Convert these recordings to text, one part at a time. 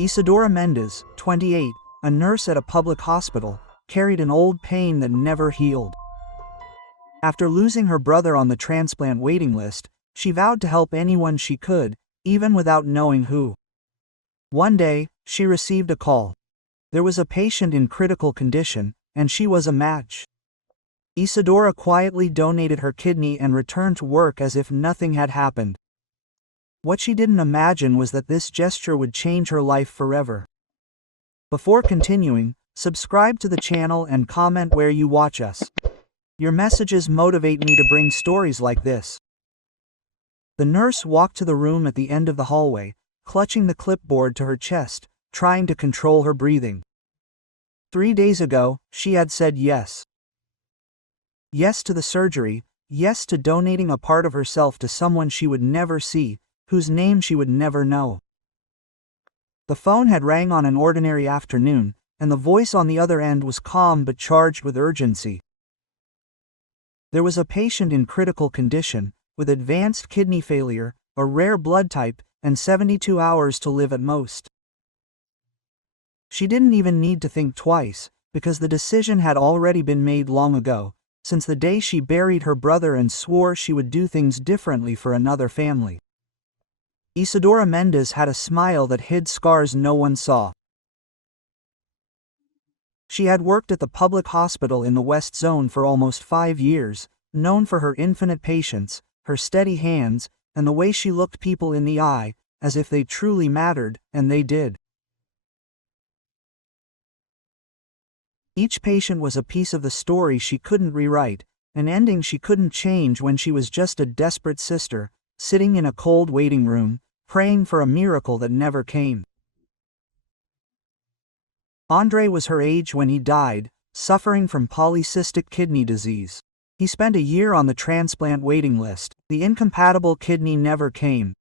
Isadora Mendez, 28, a nurse at a public hospital, carried an old pain that never healed. After losing her brother on the transplant waiting list, she vowed to help anyone she could, even without knowing who. One day, she received a call. There was a patient in critical condition, and she was a match. Isadora quietly donated her kidney and returned to work as if nothing had happened. What she didn't imagine was that this gesture would change her life forever. Before continuing, subscribe to the channel and comment where you watch us. Your messages motivate me to bring stories like this. The nurse walked to the room at the end of the hallway, clutching the clipboard to her chest, trying to control her breathing. 3 days ago, she had said yes. Yes to the surgery, yes to donating a part of herself to someone she would never see, whose name she would never know. The phone had rang on an ordinary afternoon, and the voice on the other end was calm but charged with urgency. There was a patient in critical condition, with advanced kidney failure, a rare blood type, and 72 hours to live at most. She didn't even need to think twice, because the decision had already been made long ago, since the day she buried her brother and swore she would do things differently for another family. Isadora Mendez had a smile that hid scars no one saw. She had worked at the public hospital in the West Zone for almost 5 years, known for her infinite patience, her steady hands, and the way she looked people in the eye, as if they truly mattered, and they did. Each patient was a piece of the story she couldn't rewrite, an ending she couldn't change when she was just a desperate sister, sitting in a cold waiting room, praying for a miracle that never came. Andre was her age when he died, suffering from polycystic kidney disease. He spent a year on the transplant waiting list. The incompatible kidney never came.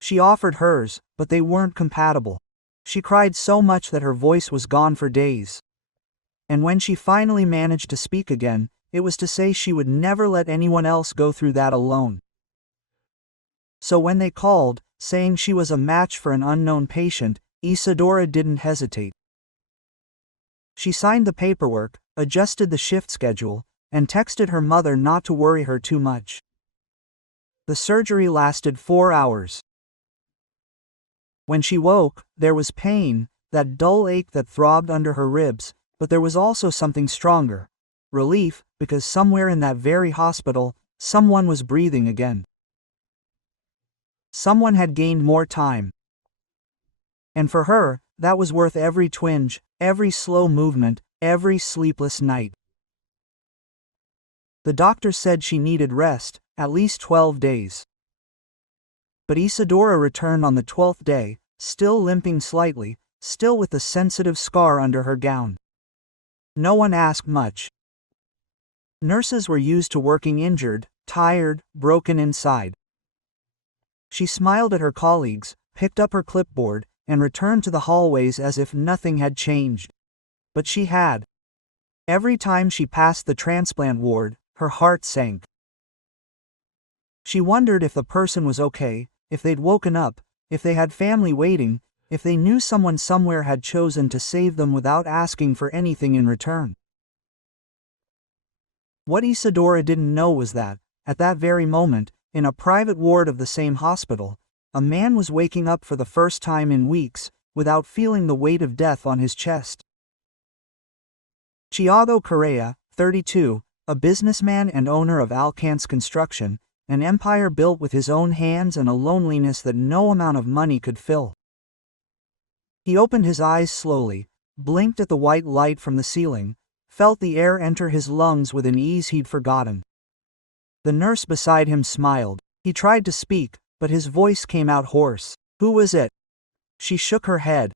She offered hers, but they weren't compatible. She cried so much that her voice was gone for days. And when she finally managed to speak again, it was to say she would never let anyone else go through that alone. So when they called, saying she was a match for an unknown patient, Isadora didn't hesitate. She signed the paperwork, adjusted the shift schedule, and texted her mother not to worry her too much. The surgery lasted 4 hours. When she woke, there was pain, that dull ache that throbbed under her ribs, but there was also something stronger. Relief, because somewhere in that very hospital, someone was breathing again. Someone had gained more time. And for her, that was worth every twinge, every slow movement, every sleepless night. The doctor said she needed rest, at least 12 days. But Isadora returned on the 12th day, still limping slightly, still with the sensitive scar under her gown. No one asked much. Nurses were used to working injured, tired, broken inside. She smiled at her colleagues, picked up her clipboard, and returned to the hallways as if nothing had changed. But she had. Every time she passed the transplant ward, her heart sank. She wondered if the person was okay, if they'd woken up, if they had family waiting, if they knew someone somewhere had chosen to save them without asking for anything in return. What Isadora didn't know was that, at that very moment, in a private ward of the same hospital, a man was waking up for the first time in weeks, without feeling the weight of death on his chest. Thiago Correa, 32, a businessman and owner of Alcance Construction, an empire built with his own hands and a loneliness that no amount of money could fill. He opened his eyes slowly, blinked at the white light from the ceiling, felt the air enter his lungs with an ease he'd forgotten. The nurse beside him smiled. He tried to speak, but his voice came out hoarse. Who was it? She shook her head.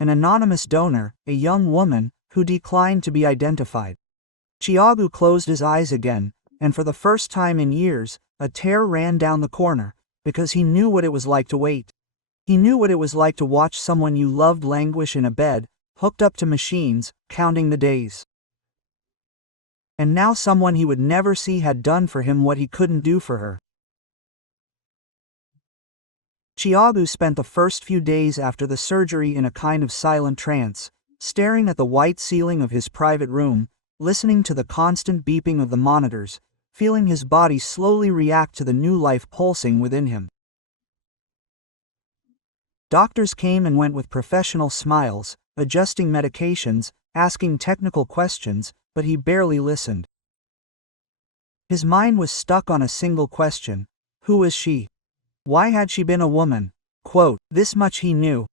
An anonymous donor, a young woman, who declined to be identified. Thiago closed his eyes again, and for the first time in years, a tear ran down the corner, because he knew what it was like to wait. He knew what it was like to watch someone you loved languish in a bed, hooked up to machines, counting the days. And now someone he would never see had done for him what he couldn't do for her. Thiago spent the first few days after the surgery in a kind of silent trance, staring at the white ceiling of his private room, listening to the constant beeping of the monitors, feeling his body slowly react to the new life pulsing within him. Doctors came and went with professional smiles, adjusting medications, asking technical questions, but he barely listened. His mind was stuck on a single question: who was she? Why had she been a woman? Quote, this much he knew.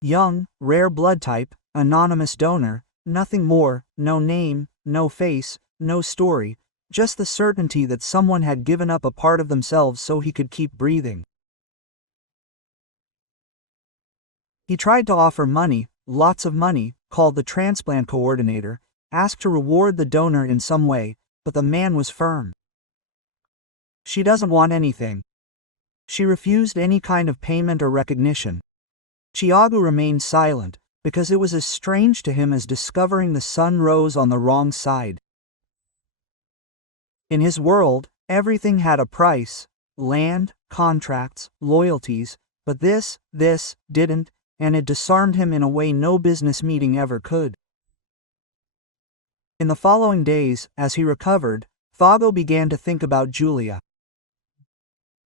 Young, rare blood type, anonymous donor, nothing more, no name, no face, no story, just the certainty that someone had given up a part of themselves so he could keep breathing. He tried to offer money, lots of money, called the transplant coordinator, asked to reward the donor in some way, but the man was firm. She doesn't want anything. She refused any kind of payment or recognition. Thiago remained silent, because it was as strange to him as discovering the sun rose on the wrong side. In his world, everything had a price: land, contracts, loyalties, but this didn't, and it disarmed him in a way no business meeting ever could. In the following days, as he recovered, Thiago began to think about Julia.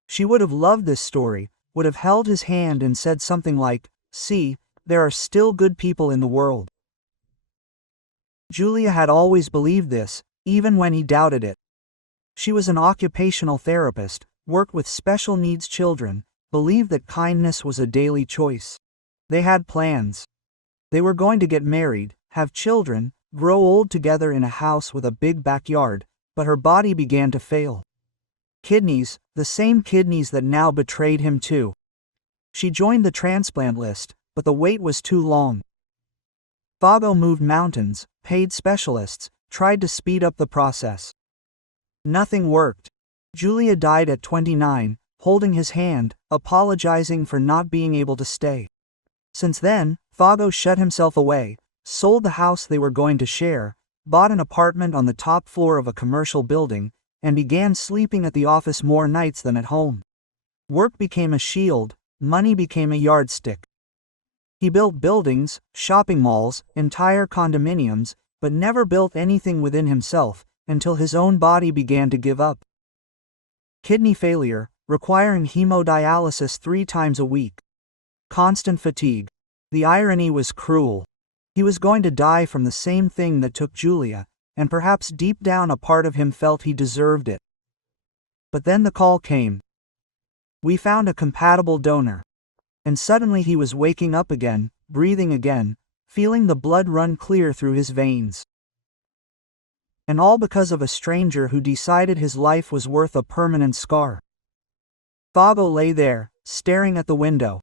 She would have loved this story, would have held his hand and said something like, "See, there are still good people in the world." Julia had always believed this, even when he doubted it. She was an occupational therapist, worked with special needs children, believed that kindness was a daily choice. They had plans. They were going to get married, have children, grow old together in a house with a big backyard, but her body began to fail. Kidneys, the same kidneys that now betrayed him too. She joined the transplant list, but the wait was too long. Thiago moved mountains, paid specialists, tried to speed up the process. Nothing worked. Julia died at 29, holding his hand, apologizing for not being able to stay. Since then, Thiago shut himself away, sold the house they were going to share, bought an apartment on the top floor of a commercial building, and began sleeping at the office more nights than at home. Work became a shield, money became a yardstick. He built buildings, shopping malls, entire condominiums, but never built anything within himself, until his own body began to give up. Kidney failure, requiring hemodialysis 3 times a week. Constant fatigue. The irony was cruel. He was going to die from the same thing that took Julia, and perhaps deep down a part of him felt he deserved it. But then the call came. We found a compatible donor. And suddenly he was waking up again, breathing again, feeling the blood run clear through his veins. And all because of a stranger who decided his life was worth a permanent scar. Thiago lay there, staring at the window.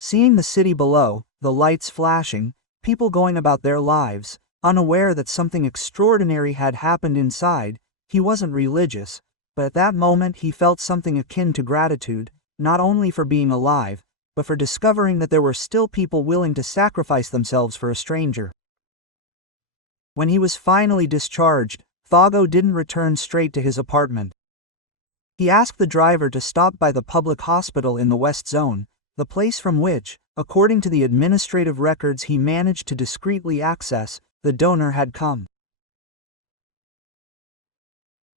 Seeing the city below, the lights flashing, people going about their lives, unaware that something extraordinary had happened inside, he wasn't religious, but at that moment he felt something akin to gratitude, not only for being alive, but for discovering that there were still people willing to sacrifice themselves for a stranger. When he was finally discharged, Thiago didn't return straight to his apartment. He asked the driver to stop by the public hospital in the West Zone, the place from which, according to the administrative records he managed to discreetly access, the donor had come.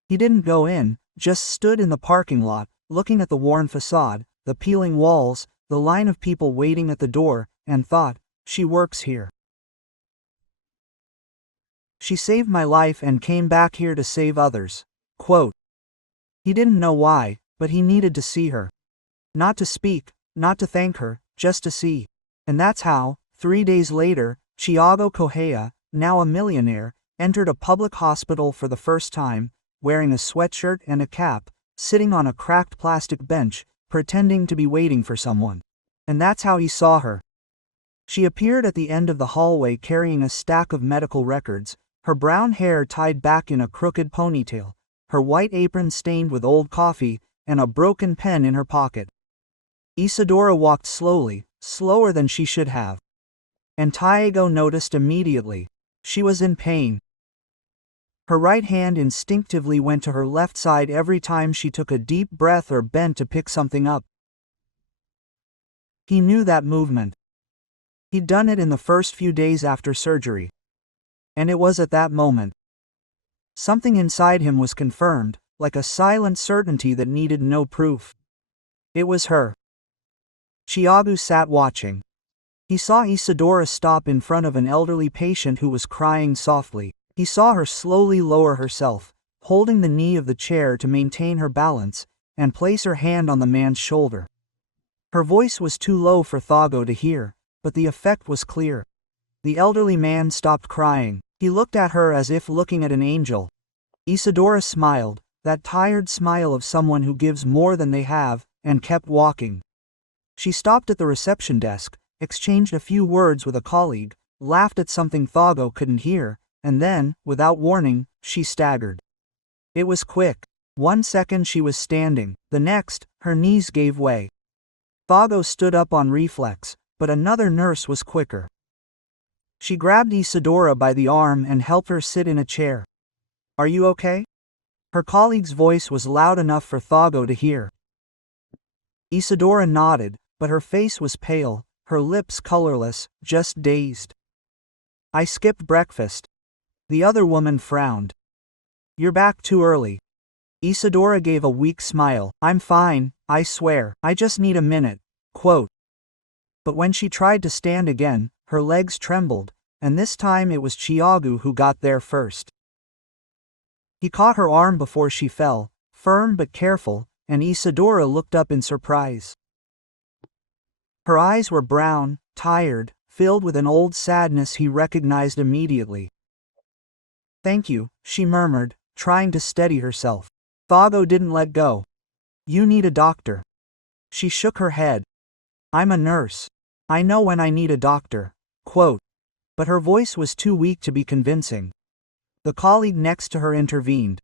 He didn't go in, just stood in the parking lot, looking at the worn facade, the peeling walls, the line of people waiting at the door, and thought, she works here. She saved my life and came back here to save others. Quote. He didn't know why, but he needed to see her. Not to speak, not to thank her, just to see. And that's how, 3 days later, Thiago Correia, now a millionaire, entered a public hospital for the first time, wearing a sweatshirt and a cap, sitting on a cracked plastic bench, pretending to be waiting for someone. And that's how he saw her. She appeared at the end of the hallway carrying a stack of medical records, her brown hair tied back in a crooked ponytail, her white apron stained with old coffee, and a broken pen in her pocket. Isadora walked slowly, slower than she should have. And Thiago noticed immediately. She was in pain. Her right hand instinctively went to her left side every time she took a deep breath or bent to pick something up. He knew that movement. He'd done it in the first few days after surgery. And it was at that moment. Something inside him was confirmed, like a silent certainty that needed no proof. It was her. Thiago sat watching. He saw Isadora stop in front of an elderly patient who was crying softly. He saw her slowly lower herself, holding the knee of the chair to maintain her balance, and place her hand on the man's shoulder. Her voice was too low for Thiago to hear, but the effect was clear. The elderly man stopped crying. He looked at her as if looking at an angel. Isadora smiled, that tired smile of someone who gives more than they have, and kept walking. She stopped at the reception desk, exchanged a few words with a colleague, laughed at something Thiago couldn't hear, and then, without warning, she staggered. It was quick. 1 second she was standing, the next, her knees gave way. Thiago stood up on reflex, but another nurse was quicker. She grabbed Isadora by the arm and helped her sit in a chair. "Are you okay?" Her colleague's voice was loud enough for Thiago to hear. Isadora nodded, but her face was pale, her lips colorless, just dazed. "I skipped breakfast." The other woman frowned. "You're back too early." Isadora gave a weak smile. "I'm fine, I swear, I just need a minute." Quote. But when she tried to stand again, her legs trembled, and this time it was Thiago who got there first. He caught her arm before she fell, firm but careful, and Isadora looked up in surprise. Her eyes were brown, tired, filled with an old sadness he recognized immediately. "Thank you," she murmured, trying to steady herself. Thiago didn't let go. "You need a doctor." She shook her head. "I'm a nurse. I know when I need a doctor." Quote. But her voice was too weak to be convincing. The colleague next to her intervened.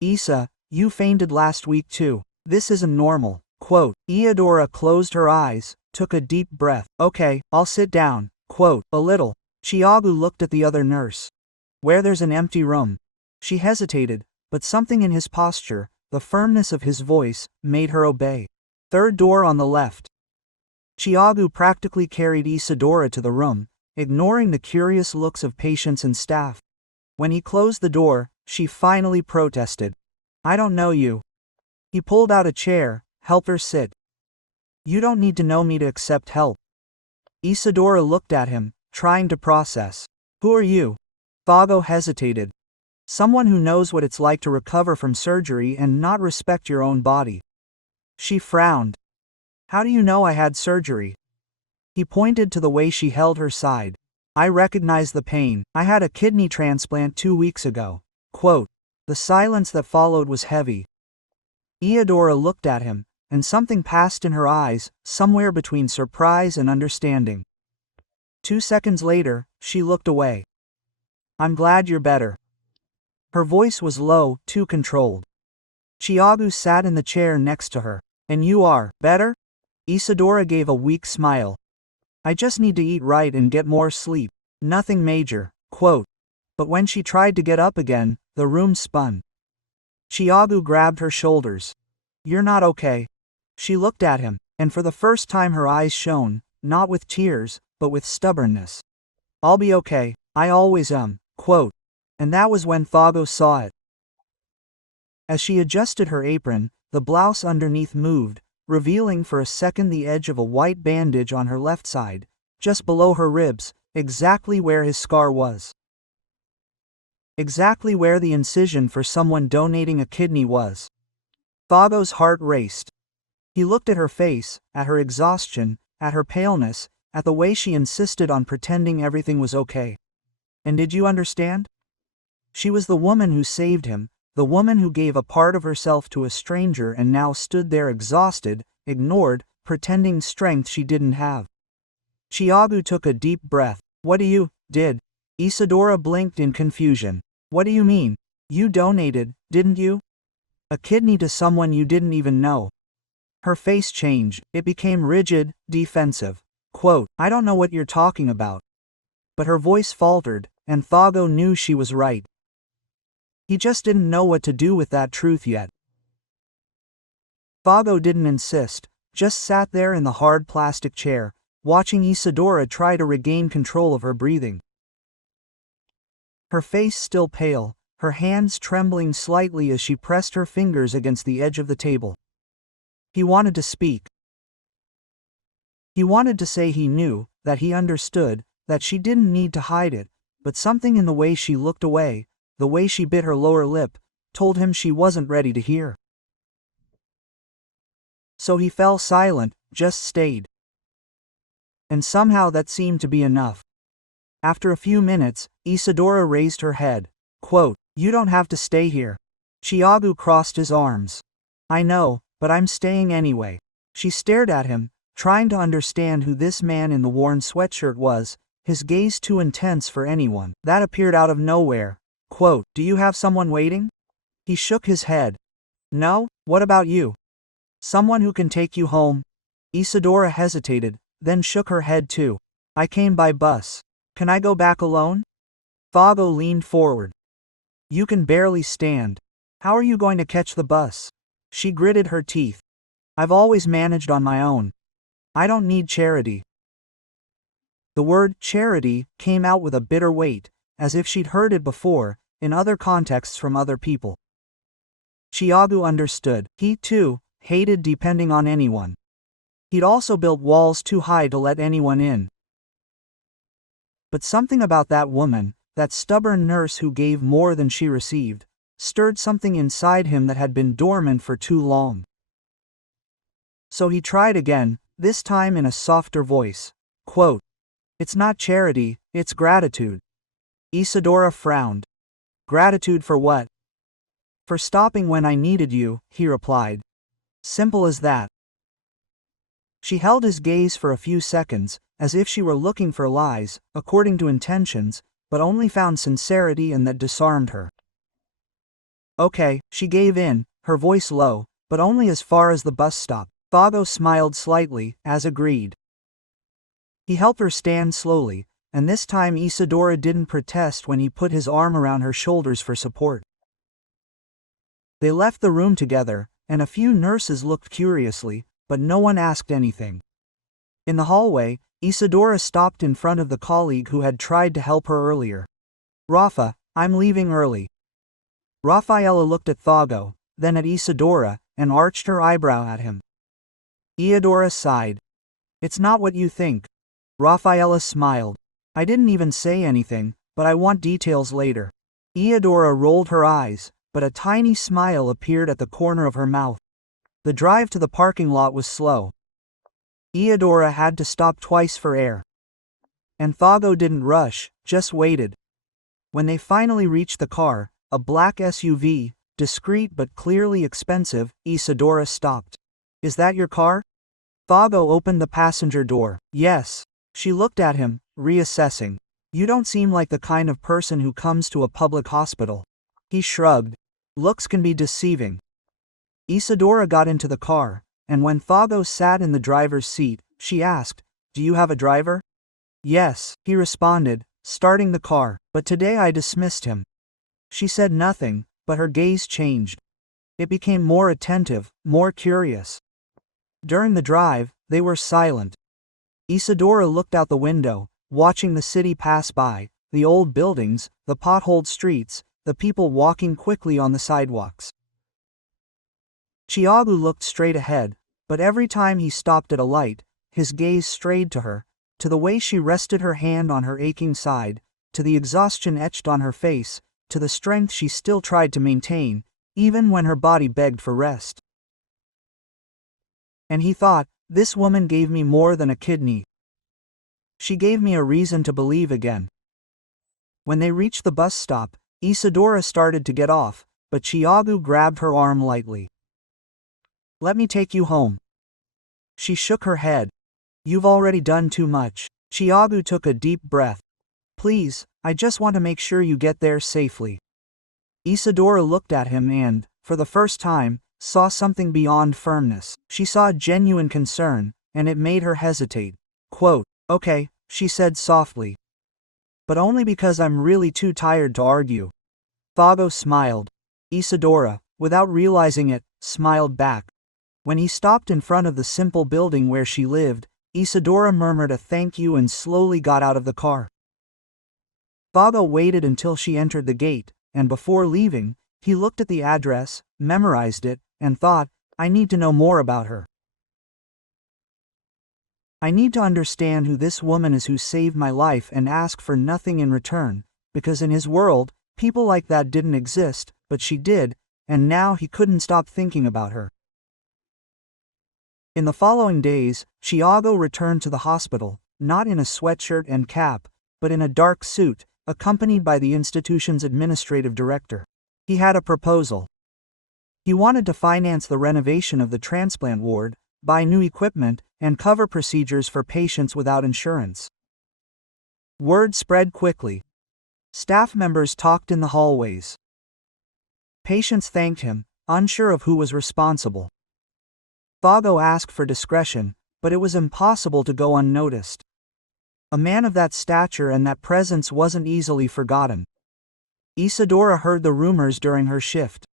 "Isa, you fainted last week too. This isn't normal." Quote. Isadora closed her eyes, took a deep breath. "Okay, I'll sit down." Quote. A little. Thiago looked at the other nurse. "Where there's an empty room." She hesitated, but something in his posture, the firmness of his voice, made her obey. "Third door on the left." Thiago practically carried Isadora to the room, ignoring the curious looks of patients and staff. When he closed the door, she finally protested. "I don't know you." He pulled out a chair, helped her sit. "You don't need to know me to accept help." Isadora looked at him, trying to process. "Who are you?" Thiago hesitated. "Someone who knows what it's like to recover from surgery and not respect your own body." She frowned. "How do you know I had surgery?" He pointed to the way she held her side. "I recognize the pain. I had a kidney transplant 2 weeks ago." Quote. The silence that followed was heavy. Isadora looked at him, and something passed in her eyes, somewhere between surprise and understanding. 2 seconds later, she looked away. "I'm glad you're better." Her voice was low, too controlled. Thiago sat in the chair next to her. "And you are better?" Isadora gave a weak smile. "I just need to eat right and get more sleep. Nothing major." Quote. But when she tried to get up again, the room spun. Thiago grabbed her shoulders. "You're not okay." She looked at him, and for the first time her eyes shone, not with tears, but with stubbornness. "I'll be okay, I always am." Quote. And that was when Thiago saw it. As she adjusted her apron, the blouse underneath moved, revealing for a second the edge of a white bandage on her left side, just below her ribs, exactly where his scar was. Exactly where the incision for someone donating a kidney was. Thiago's heart raced. He looked at her face, at her exhaustion, at her paleness, at the way she insisted on pretending everything was okay. And did you understand? She was the woman who saved him, the woman who gave a part of herself to a stranger and now stood there exhausted, ignored, pretending strength she didn't have. Thiago took a deep breath. "What do you did?" Isadora blinked in confusion. "What do you mean? You donated, didn't you? A kidney to someone you didn't even know." Her face changed. It became rigid, defensive. Quote. "I don't know what you're talking about." But her voice faltered, and Thiago knew she was right. He just didn't know what to do with that truth yet. Vago didn't insist, just sat there in the hard plastic chair, watching Isadora try to regain control of her breathing. Her face still pale, her hands trembling slightly as she pressed her fingers against the edge of the table. He wanted to speak. He wanted to say he knew, that he understood, that she didn't need to hide it, but something in the way she looked away, the way she bit her lower lip, told him she wasn't ready to hear. So he fell silent, just stayed. And somehow that seemed to be enough. After a few minutes, Isadora raised her head. Quote, "You don't have to stay here." Thiago crossed his arms. "I know, but I'm staying anyway." She stared at him, trying to understand who this man in the worn sweatshirt was, his gaze too intense for anyone. That appeared out of nowhere. Quote, "Do you have someone waiting?" He shook his head. "No, what about you? Someone who can take you home?" Isadora hesitated, then shook her head too. "I came by bus. Can I go back alone?" Vago leaned forward. "You can barely stand. How are you going to catch the bus?" She gritted her teeth. "I've always managed on my own. I don't need charity." The word charity came out with a bitter weight, as if she'd heard it before, in other contexts from other people. Thiago understood. He, too, hated depending on anyone. He'd also built walls too high to let anyone in. But something about that woman, that stubborn nurse who gave more than she received, stirred something inside him that had been dormant for too long. So he tried again, this time in a softer voice. Quote, "It's not charity, it's gratitude." Isadora frowned. "Gratitude for what?" "For stopping when I needed you," he replied. Simple as that. She held his gaze for a few seconds, as if she were looking for lies, according to intentions, but only found sincerity, and that disarmed her. "Okay," she gave in, her voice low, "but only as far as the bus stop." Vago smiled slightly, as agreed. He helped her stand slowly, and this time Isadora didn't protest when he put his arm around her shoulders for support. They left the room together, and a few nurses looked curiously, but no one asked anything. In the hallway, Isadora stopped in front of the colleague who had tried to help her earlier. "Rafa, I'm leaving early." Rafaela looked at Vago, then at Isadora, and arched her eyebrow at him. Isadora sighed. "It's not what you think." Rafaela smiled. "I didn't even say anything, but I want details later." Isadora rolled her eyes, but a tiny smile appeared at the corner of her mouth. The drive to the parking lot was slow. Isadora had to stop twice for air. And Vago didn't rush, just waited. When they finally reached the car, a black SUV, discreet but clearly expensive, Isadora stopped. "Is that your car?" Vago opened the passenger door. "Yes." She looked at him, reassessing. "You don't seem like the kind of person who comes to a public hospital." He shrugged. "Looks can be deceiving." Isadora got into the car, and when Vago sat in the driver's seat, she asked, "Do you have a driver?" "Yes," he responded, starting the car, "but today I dismissed him." She said nothing, but her gaze changed. It became more attentive, more curious. During the drive, they were silent. Isadora looked out the window, watching the city pass by, the old buildings, the potholed streets, the people walking quickly on the sidewalks. Thiago looked straight ahead, but every time he stopped at a light, his gaze strayed to her, to the way she rested her hand on her aching side, to the exhaustion etched on her face, to the strength she still tried to maintain, even when her body begged for rest. And he thought, this woman gave me more than a kidney. She gave me a reason to believe again. When they reached the bus stop, Isadora started to get off, but Thiago grabbed her arm lightly. "Let me take you home." She shook her head. "You've already done too much." Thiago took a deep breath. "Please, I just want to make sure you get there safely." Isadora looked at him and, for the first time, saw something beyond firmness. She saw genuine concern, and it made her hesitate. Quote, "Okay," she said softly. "But only because I'm really too tired to argue." Fago smiled. Isadora, without realizing it, smiled back. When he stopped in front of the simple building where she lived, Isadora murmured a thank you and slowly got out of the car. Fago waited until she entered the gate, and before leaving, he looked at the address, memorized it, and thought, I need to know more about her. I need to understand who this woman is who saved my life and ask for nothing in return, because in his world, people like that didn't exist, but she did, and now he couldn't stop thinking about her. In the following days, Thiago returned to the hospital, not in a sweatshirt and cap, but in a dark suit, accompanied by the institution's administrative director. He had a proposal. He wanted to finance the renovation of the transplant ward, buy new equipment, and cover procedures for patients without insurance. Word spread quickly. Staff members talked in the hallways. Patients thanked him, unsure of who was responsible. Fago asked for discretion, but it was impossible to go unnoticed. A man of that stature and that presence wasn't easily forgotten. Isadora heard the rumors during her shift.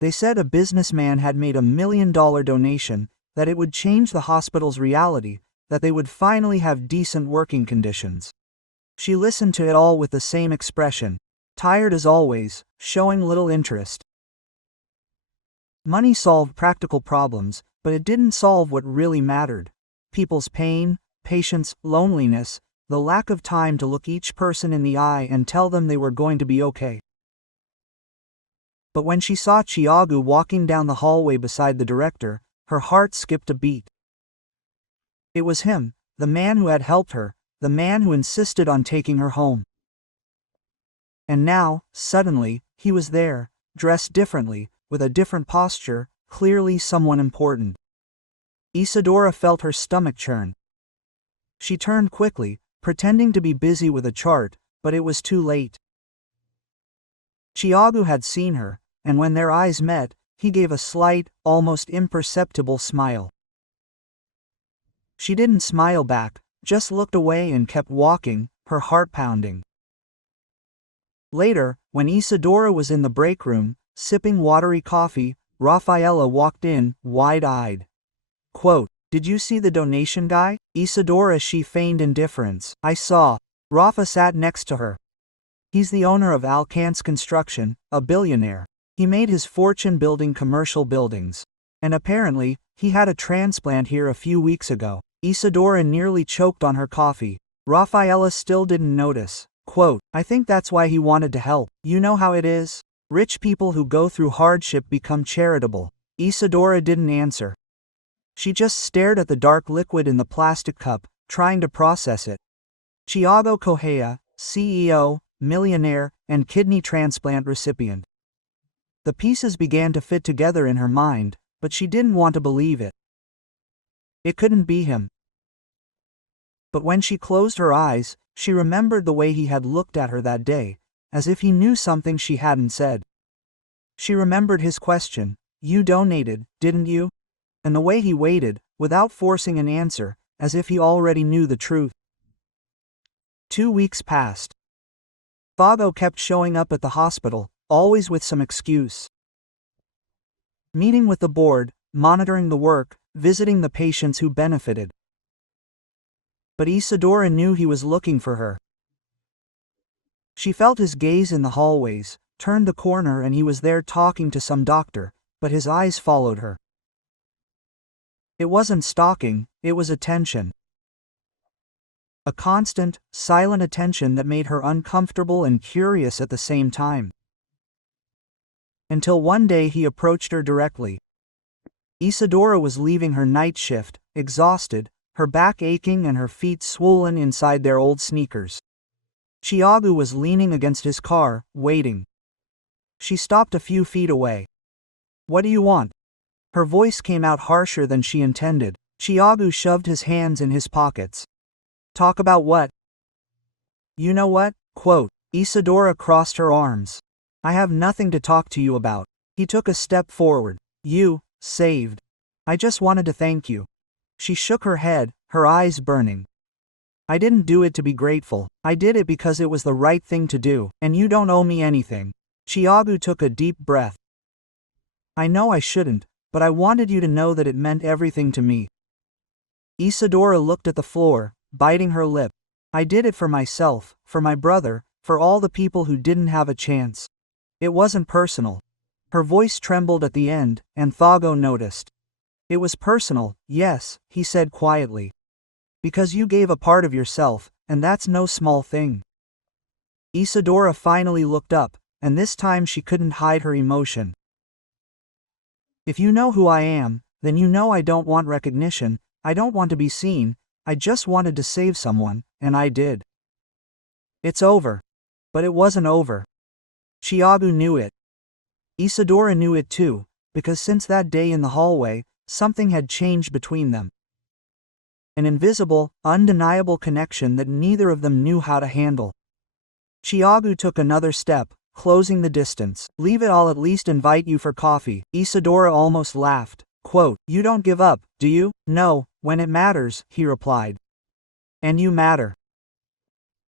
They said a businessman had made $1 million donation, that it would change the hospital's reality, that they would finally have decent working conditions. She listened to it all with the same expression, tired as always, showing little interest. Money solved practical problems, but it didn't solve what really mattered: people's pain, patients' loneliness, the lack of time to look each person in the eye and tell them they were going to be okay. But when she saw Thiago walking down the hallway beside the director, her heart skipped a beat. It was him, the man who had helped her, the man who insisted on taking her home. And now, suddenly, he was there, dressed differently, with a different posture, clearly someone important. Isadora felt her stomach churn. She turned quickly, pretending to be busy with a chart, but it was too late. Thiago had seen her, and when their eyes met, he gave a slight, almost imperceptible smile. She didn't smile back, just looked away and kept walking, her heart pounding. Later, when Isadora was in the break room, sipping watery coffee, Rafaela walked in, wide-eyed. Quote, "Did you see the donation guy?" Isadora she feigned indifference. "I saw." Rafa sat next to her. "He's the owner of Alcance Construction, a billionaire. He made his fortune building commercial buildings. And apparently, he had a transplant here a few weeks ago." Isadora nearly choked on her coffee. Rafaela still didn't notice. Quote, "I think that's why he wanted to help. You know how it is? Rich people who go through hardship become charitable." Isadora didn't answer. She just stared at the dark liquid in the plastic cup, trying to process it. Thiago Correia, CEO, millionaire, and kidney transplant recipient. The pieces began to fit together in her mind, but she didn't want to believe it. It couldn't be him. But when she closed her eyes, she remembered the way he had looked at her that day, as if he knew something she hadn't said. She remembered his question, "You donated, didn't you?" And the way he waited, without forcing an answer, as if he already knew the truth. 2 weeks passed. Fago kept showing up at the hospital, always with some excuse. Meeting with the board, monitoring the work, visiting the patients who benefited. But Isadora knew he was looking for her. She felt his gaze in the hallways, turned the corner and he was there talking to some doctor, but his eyes followed her. It wasn't stalking, it was attention. A constant, silent attention that made her uncomfortable and curious at the same time. Until one day he approached her directly. Isadora was leaving her night shift, exhausted, her back aching and her feet swollen inside their old sneakers. Thiago was leaning against his car, waiting. She stopped a few feet away. "What do you want?" Her voice came out harsher than she intended. Thiago shoved his hands in his pockets. "Talk about what?" "You know what?" Quote. Isadora crossed her arms. "I have nothing to talk to you about." He took a step forward. "You saved. I just wanted to thank you." She shook her head, her eyes burning. "I didn't do it to be grateful. I did it because it was the right thing to do, and you don't owe me anything." Chiagu took a deep breath. I know I shouldn't, but I wanted you to know that it meant everything to me. Isadora looked at the floor, biting her lip. I did it for myself, for my brother, for all the people who didn't have a chance. It wasn't personal. Her voice trembled at the end, and Thago noticed. It was personal, yes, he said quietly. Because you gave a part of yourself, and that's no small thing. Isadora finally looked up, and this time she couldn't hide her emotion. If you know who I am, then you know I don't want recognition, I don't want to be seen, I just wanted to save someone, and I did. It's over. But it wasn't over. Chiagu knew it. Isadora knew it too, because since that day in the hallway, something had changed between them. An invisible, undeniable connection that neither of them knew how to handle. Chiagu took another step, closing the distance. Leave it, I'll at least invite you for coffee. Isadora almost laughed. Quote, you don't give up, do you? No, when it matters, he replied. And you matter.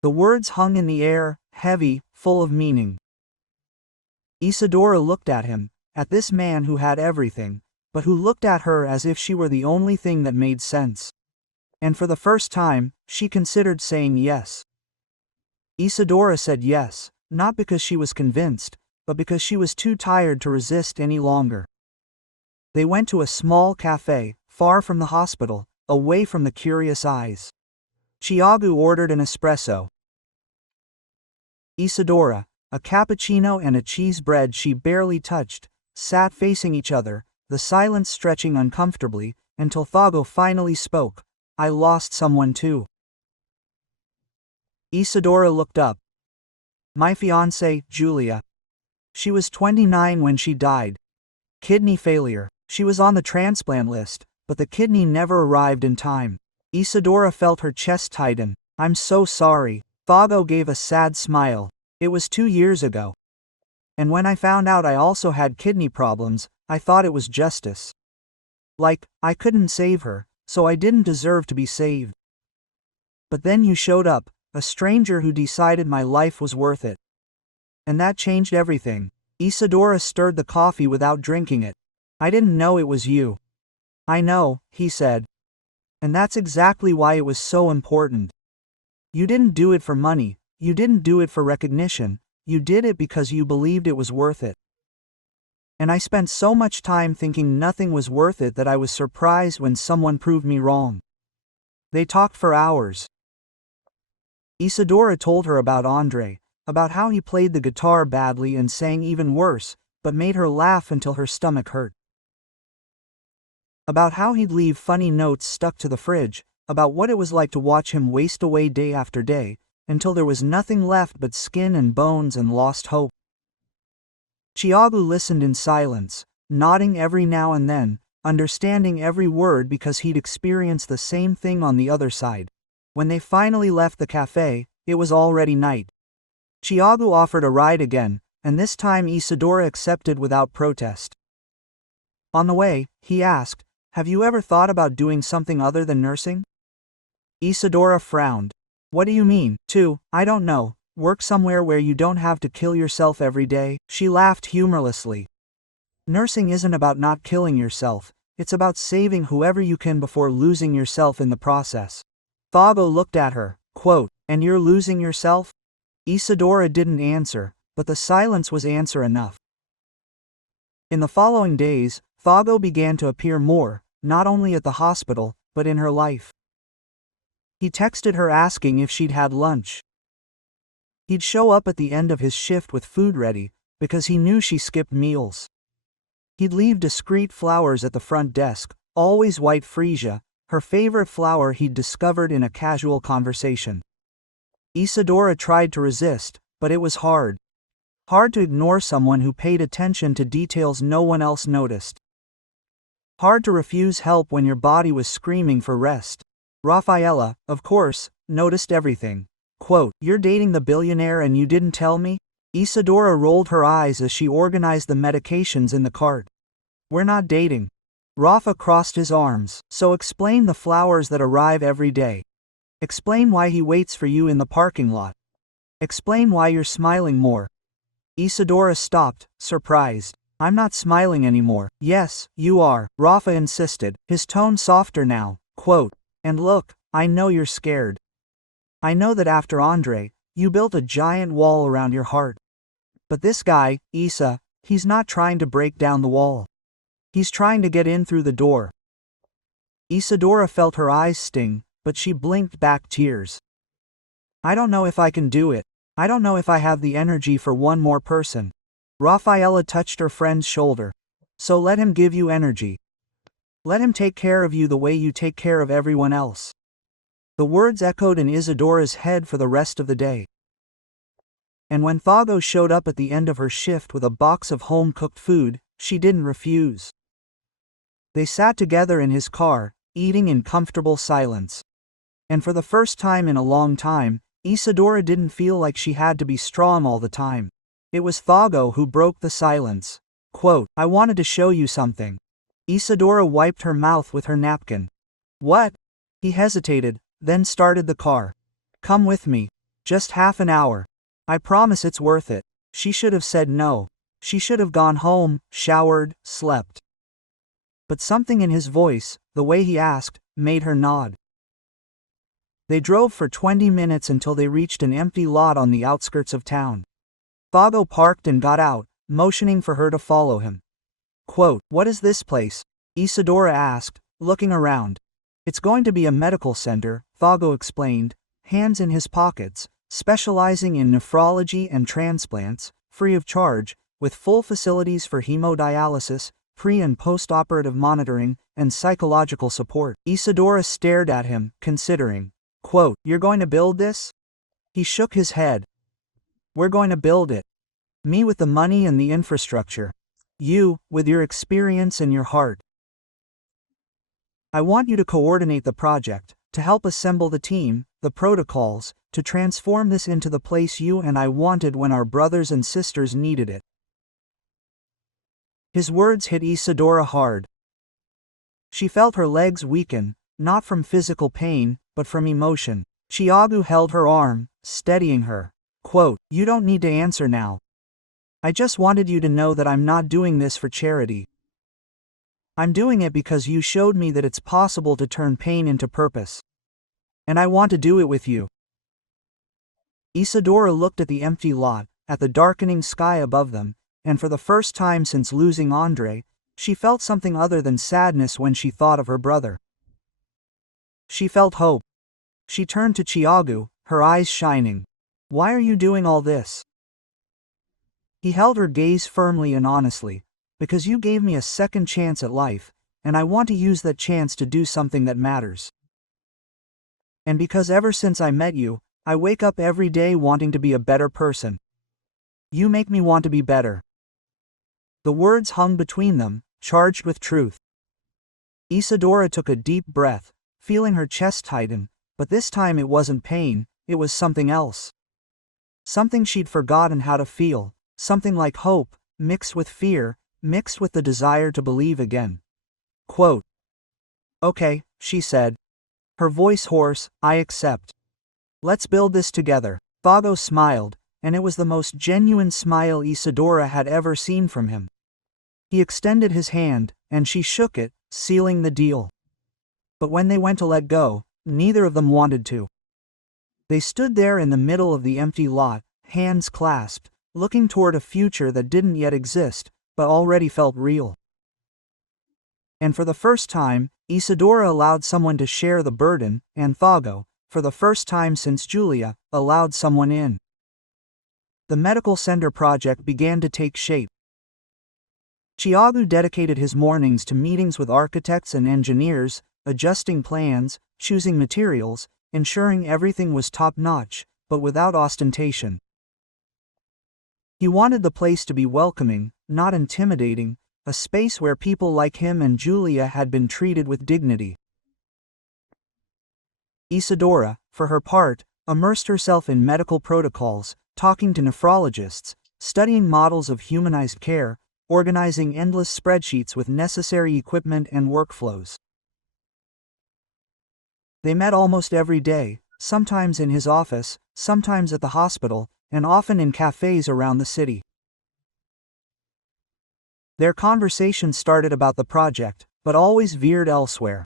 The words hung in the air, heavy, full of meaning. Isadora looked at him, at this man who had everything, but who looked at her as if she were the only thing that made sense. And for the first time, she considered saying yes. Isadora said yes, not because she was convinced, but because she was too tired to resist any longer. They went to a small cafe, far from the hospital, away from the curious eyes. Chiagu ordered an espresso. Isadora, a cappuccino and a cheese bread she barely touched, sat facing each other, the silence stretching uncomfortably, until Thago finally spoke. I lost someone too. Isadora looked up. My fiancée, Julia. She was 29 when she died. Kidney failure. She was on the transplant list, but the kidney never arrived in time. Isadora felt her chest tighten. I'm so sorry. Thago gave a sad smile. It was 2 years ago. And when I found out I also had kidney problems, I thought it was justice. Like, I couldn't save her, so I didn't deserve to be saved. But then you showed up, a stranger who decided my life was worth it. And that changed everything. Isadora stirred the coffee without drinking it. I didn't know it was you. I know, he said. And that's exactly why it was so important. You didn't do it for money, you didn't do it for recognition, you did it because you believed it was worth it. And I spent so much time thinking nothing was worth it that I was surprised when someone proved me wrong. They talked for hours. Isadora told her about Andre, about how he played the guitar badly and sang even worse, but made her laugh until her stomach hurt. About how he'd leave funny notes stuck to the fridge, about what it was like to watch him waste away day after day, until there was nothing left but skin and bones and lost hope. Chiagu listened in silence, nodding every now and then, understanding every word because he'd experienced the same thing on the other side. When they finally left the cafe, it was already night. Chiagu offered a ride again, and this time Isadora accepted without protest. On the way, he asked, have you ever thought about doing something other than nursing? Isadora frowned. What do you mean? I don't know, work somewhere where you don't have to kill yourself every day? She laughed humorlessly. Nursing isn't about not killing yourself, it's about saving whoever you can before losing yourself in the process. Thago looked at her. Quote, and you're losing yourself? Isadora didn't answer, but the silence was answer enough. In the following days, Thago began to appear more, not only at the hospital, but in her life. He texted her asking if she'd had lunch. He'd show up at the end of his shift with food ready, because he knew she skipped meals. He'd leave discreet flowers at the front desk, always white freesia, her favorite flower he'd discovered in a casual conversation. Isadora tried to resist, but it was hard. Hard to ignore someone who paid attention to details no one else noticed. Hard to refuse help when your body was screaming for rest. Rafaela, of course, noticed everything. Quote, you're dating the billionaire and you didn't tell me? Isadora rolled her eyes as she organized the medications in the cart. We're not dating. Rafa crossed his arms. So explain the flowers that arrive every day. Explain why he waits for you in the parking lot. Explain why you're smiling more. Isadora stopped, surprised. I'm not smiling anymore. Yes, you are, Rafa insisted, his tone softer now. Quote, and look, I know you're scared. I know that after Andre, you built a giant wall around your heart. But this guy, Isa, he's not trying to break down the wall. He's trying to get in through the door. Isadora felt her eyes sting, but she blinked back tears. I don't know if I can do it. I don't know if I have the energy for one more person. Rafaela touched her friend's shoulder. So let him give you energy. Let him take care of you the way you take care of everyone else. The words echoed in Isadora's head for the rest of the day. And when Thago showed up at the end of her shift with a box of home-cooked food, she didn't refuse. They sat together in his car, eating in comfortable silence. And for the first time in a long time, Isadora didn't feel like she had to be strong all the time. It was Thago who broke the silence. Quote, I wanted to show you something. Isadora wiped her mouth with her napkin. What? He hesitated, then started the car. Come with me. Just half an hour. I promise it's worth it. She should have said no. She should have gone home, showered, slept. But something in his voice, the way he asked, made her nod. They drove for 20 minutes until they reached an empty lot on the outskirts of town. Thago parked and got out, motioning for her to follow him. Quote, what is this place? Isadora asked, looking around. It's going to be a medical center, Thago explained, hands in his pockets, specializing in nephrology and transplants, free of charge, with full facilities for hemodialysis, pre- and post-operative monitoring, and psychological support. Isadora stared at him, considering. Quote, you're going to build this? He shook his head. We're going to build it. Me with the money and the infrastructure. You, with your experience and your heart. I want you to coordinate the project, to help assemble the team, the protocols, to transform this into the place you and I wanted when our brothers and sisters needed it. His words hit Isadora hard. She felt her legs weaken, not from physical pain, but from emotion. Thiago held her arm, steadying her. Quote, you don't need to answer now. I just wanted you to know that I'm not doing this for charity. I'm doing it because you showed me that it's possible to turn pain into purpose. And I want to do it with you. Isadora looked at the empty lot, at the darkening sky above them, and for the first time since losing Andre, she felt something other than sadness when she thought of her brother. She felt hope. She turned to Thiago, her eyes shining. Why are you doing all this? He held her gaze firmly and honestly. Because you gave me a second chance at life, and I want to use that chance to do something that matters. And because ever since I met you, I wake up every day wanting to be a better person. You make me want to be better. The words hung between them, charged with truth. Isadora took a deep breath, feeling her chest tighten, but this time it wasn't pain, it was something else. Something she'd forgotten how to feel, something like hope, mixed with fear, mixed with the desire to believe again. Quote, okay, she said. Her voice hoarse, I accept. Let's build this together. Thago smiled, and it was the most genuine smile Isadora had ever seen from him. He extended his hand, and she shook it, sealing the deal. But when they went to let go, neither of them wanted to. They stood there in the middle of the empty lot, hands clasped, looking toward a future that didn't yet exist, but already felt real. And for the first time, Isadora allowed someone to share the burden, and Thago, for the first time since Julia, allowed someone in. The medical center project began to take shape. Thiago dedicated his mornings to meetings with architects and engineers, adjusting plans, choosing materials, ensuring everything was top-notch, but without ostentation. He wanted the place to be welcoming, not intimidating, a space where people like him and Julia had been treated with dignity. Isadora, for her part, immersed herself in medical protocols, talking to nephrologists, studying models of humanized care, organizing endless spreadsheets with necessary equipment and workflows. They met almost every day, sometimes in his office, sometimes at the hospital, and often in cafes around the city. Their conversation started about the project, but always veered elsewhere.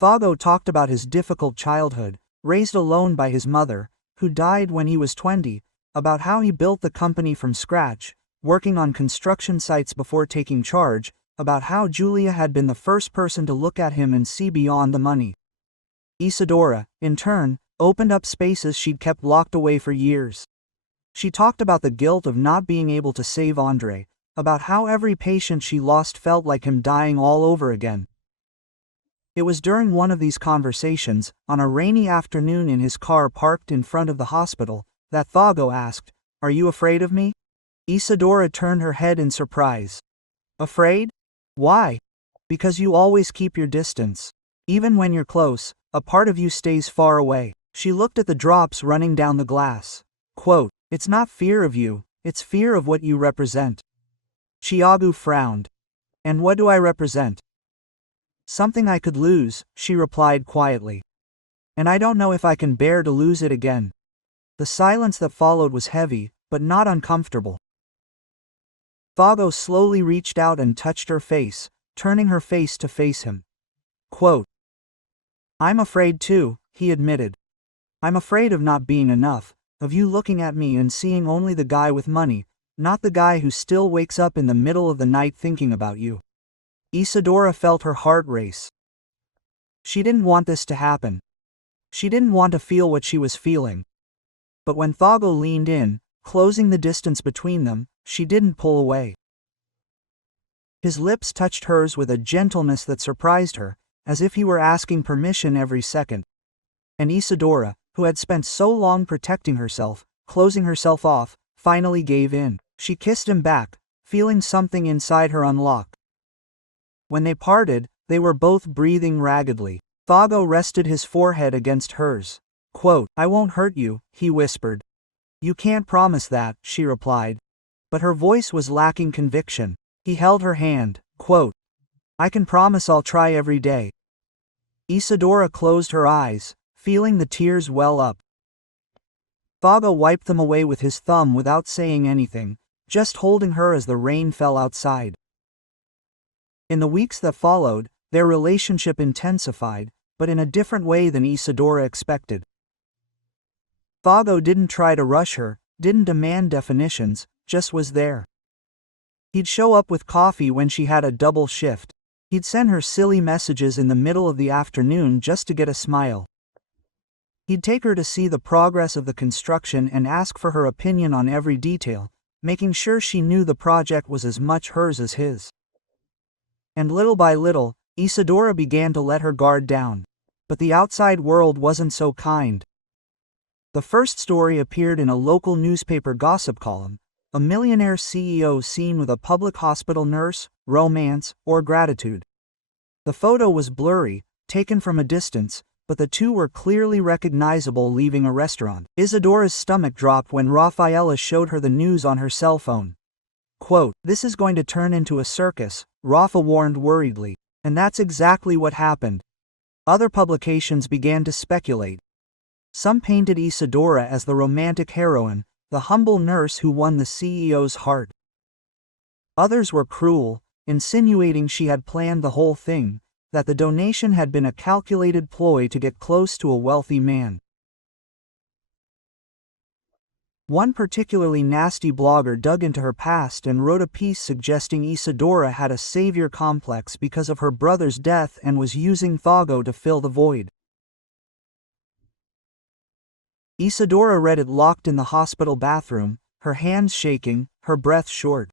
Thago talked about his difficult childhood, raised alone by his mother, who died when he was 20, about how he built the company from scratch, working on construction sites before taking charge, about how Julia had been the first person to look at him and see beyond the money. Isadora, in turn, opened up spaces she'd kept locked away for years. She talked about the guilt of not being able to save Andre, about how every patient she lost felt like him dying all over again. It was during one of these conversations, on a rainy afternoon in his car parked in front of the hospital, that Thago asked, "Are you afraid of me?" Isadora turned her head in surprise. "Afraid? Why?" "Because you always keep your distance. Even when you're close, a part of you stays far away." She looked at the drops running down the glass. Quote, "It's not fear of you, it's fear of what you represent." Thiago frowned. "And what do I represent?" "Something I could lose," she replied quietly. "And I don't know if I can bear to lose it again." The silence that followed was heavy, but not uncomfortable. Thago slowly reached out and touched her face, turning her face to face him. Quote, "I'm afraid too," he admitted. "I'm afraid of not being enough, of you looking at me and seeing only the guy with money, not the guy who still wakes up in the middle of the night thinking about you." Isadora felt her heart race. She didn't want this to happen. She didn't want to feel what she was feeling. But when Thago leaned in, closing the distance between them, she didn't pull away. His lips touched hers with a gentleness that surprised her, as if he were asking permission every second. And Isadora, who had spent so long protecting herself, closing herself off, finally gave in. She kissed him back, feeling something inside her unlock. When they parted, they were both breathing raggedly. Thago rested his forehead against hers. Quote, "I won't hurt you," he whispered. "You can't promise that," she replied. But her voice was lacking conviction. He held her hand. Quote, "I can promise I'll try every day." Isadora closed her eyes, feeling the tears well up. Thago wiped them away with his thumb without saying anything, just holding her as the rain fell outside. In the weeks that followed, their relationship intensified, but in a different way than Isadora expected. Thago didn't try to rush her, didn't demand definitions, just was there. He'd show up with coffee when she had a double shift. He'd send her silly messages in the middle of the afternoon just to get a smile. He'd take her to see the progress of the construction and ask for her opinion on every detail, making sure she knew the project was as much hers as his. And little by little, Isadora began to let her guard down. But the outside world wasn't so kind. The first story appeared in a local newspaper gossip column, a millionaire CEO seen with a public hospital nurse, romance, or gratitude. The photo was blurry, taken from a distance, but the two were clearly recognizable leaving a restaurant. Isadora's stomach dropped when Rafaela showed her the news on her cell phone. Quote, "This is going to turn into a circus," Rafa warned worriedly. And that's exactly what happened. Other publications began to speculate. Some painted Isadora as the romantic heroine, the humble nurse who won the CEO's heart. Others were cruel, insinuating she had planned the whole thing, that the donation had been a calculated ploy to get close to a wealthy man. One particularly nasty blogger dug into her past and wrote a piece suggesting Isadora had a savior complex because of her brother's death and was using Thago to fill the void. Isadora read it locked in the hospital bathroom, her hands shaking, her breath short.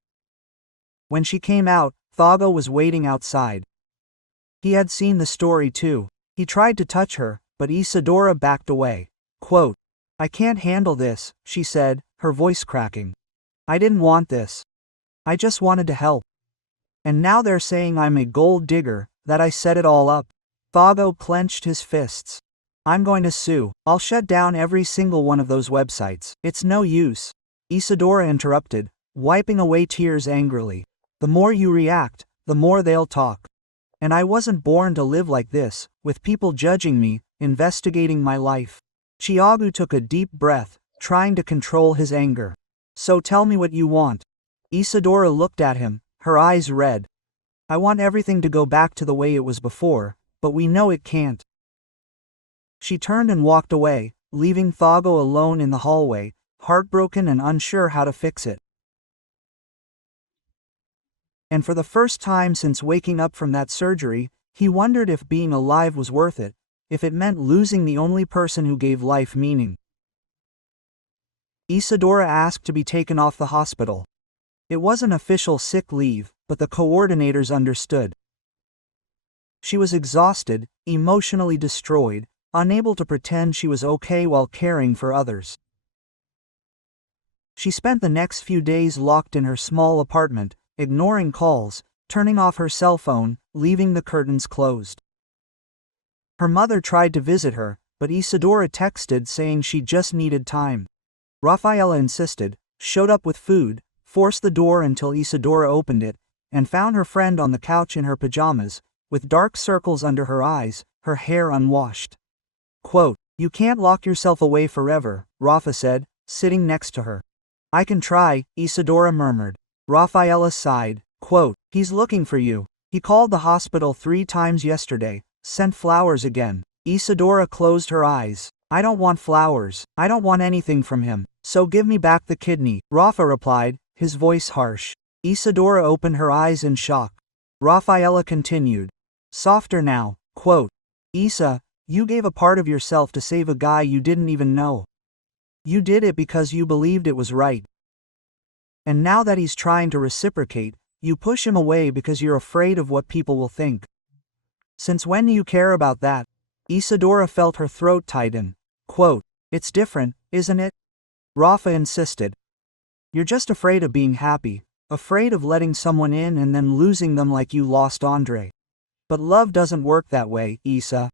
When she came out, Thago was waiting outside. He had seen the story too. He tried to touch her, but Isadora backed away. Quote, "I can't handle this," she said, her voice cracking. "I didn't want this. I just wanted to help. And now they're saying I'm a gold digger, that I set it all up." Thago clenched his fists. "I'm going to sue. I'll shut down every single one of those websites. It's no use." Isadora interrupted, wiping away tears angrily. "The more you react, the more they'll talk. And I wasn't born to live like this, with people judging me, investigating my life." Thiago took a deep breath, trying to control his anger. "So tell me what you want." Isadora looked at him, her eyes red. I want everything to go back to the way it was before, but we know it can't. She turned and walked away, leaving Thago alone in the hallway, heartbroken and unsure how to fix it. And for the first time since waking up from that surgery, he wondered if being alive was worth it, if it meant losing the only person who gave life meaning. Isadora asked to be taken off the hospital. It wasn't official sick leave, but the coordinators understood. She was exhausted, emotionally destroyed, unable to pretend she was okay while caring for others. She spent the next few days locked in her small apartment, ignoring calls, turning off her cell phone, leaving the curtains closed. Her mother tried to visit her, but Isadora texted saying she just needed time. Rafaela insisted, showed up with food, forced the door until Isadora opened it, and found her friend on the couch in her pajamas, with dark circles under her eyes, her hair unwashed. Quote, "You can't lock yourself away forever," Rafa said, sitting next to her. "I can try," Isadora murmured. Rafaela sighed. Quote, "He's looking for you. He called the hospital 3 times yesterday, sent flowers again." Isadora closed her eyes. "I don't want flowers. I don't want anything from him. So give me back the kidney," Rafa replied, his voice harsh. Isadora opened her eyes in shock. Rafaela continued. Softer now. Quote, "Isa, you gave a part of yourself to save a guy you didn't even know. You did it because you believed it was right. And now that he's trying to reciprocate, you push him away because you're afraid of what people will think. Since when do you care about that?" Isadora felt her throat tighten. Quote, "It's different, isn't it?" Rafa insisted. "You're just afraid of being happy, afraid of letting someone in and then losing them like you lost Andre. But love doesn't work that way, Isa.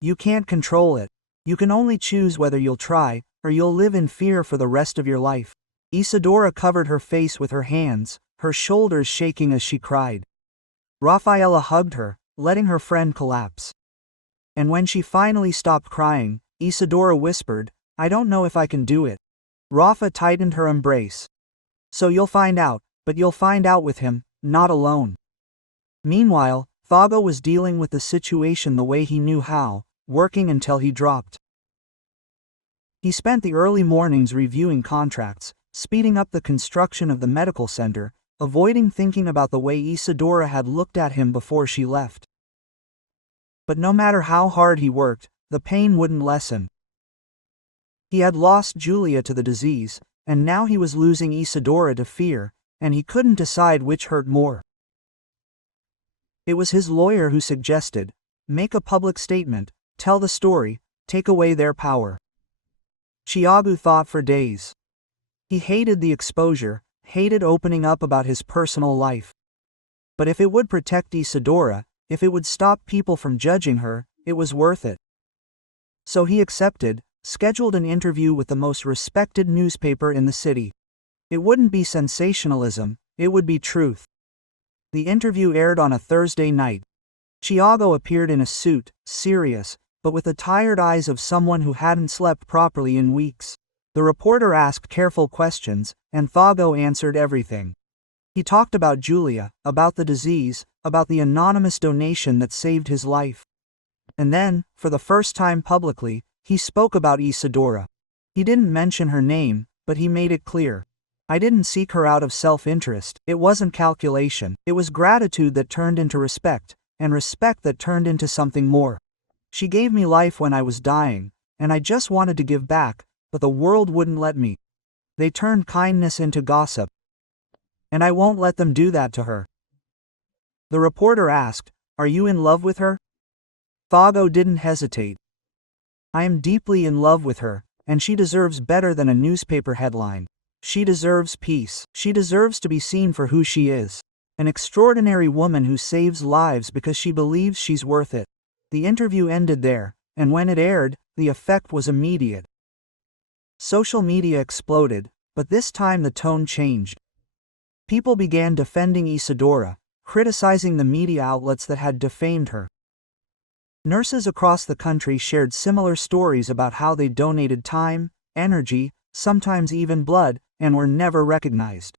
You can't control it. You can only choose whether you'll try, or you'll live in fear for the rest of your life." Isadora covered her face with her hands, her shoulders shaking as she cried. Rafaela hugged her, letting her friend collapse. And when she finally stopped crying, Isadora whispered, "I don't know if I can do it." Rafa tightened her embrace. "So you'll find out, but you'll find out with him, not alone." Meanwhile, Thago was dealing with the situation the way he knew how, working until he dropped. He spent the early mornings reviewing contracts, speeding up the construction of the medical center, avoiding thinking about the way Isadora had looked at him before she left. But no matter how hard he worked, the pain wouldn't lessen. He had lost Julia to the disease, and now he was losing Isadora to fear, and he couldn't decide which hurt more. It was his lawyer who suggested, "Make a public statement, tell the story, take away their power." Thiago thought for days. He hated the exposure, hated opening up about his personal life. But if it would protect Isadora, if it would stop people from judging her, it was worth it. So he accepted, scheduled an interview with the most respected newspaper in the city. It wouldn't be sensationalism, it would be truth. The interview aired on a Thursday night. Thiago appeared in a suit, serious, but with the tired eyes of someone who hadn't slept properly in weeks. The reporter asked careful questions, and Thago answered everything. He talked about Julia, about the disease, about the anonymous donation that saved his life. And then, for the first time publicly, he spoke about Isadora. He didn't mention her name, but he made it clear. "I didn't seek her out of self-interest, it wasn't calculation, it was gratitude that turned into respect, and respect that turned into something more. She gave me life when I was dying, and I just wanted to give back, but the world wouldn't let me. They turned kindness into gossip. And I won't let them do that to her." The reporter asked, "Are you in love with her?" Thago didn't hesitate. "I am deeply in love with her, and she deserves better than a newspaper headline. She deserves peace. She deserves to be seen for who she is. An extraordinary woman who saves lives because she believes she's worth it." The interview ended there, and when it aired, the effect was immediate. Social media exploded, but this time the tone changed. People began defending Isadora, criticizing the media outlets that had defamed her. Nurses across the country shared similar stories about how they donated time, energy, sometimes even blood, and were never recognized.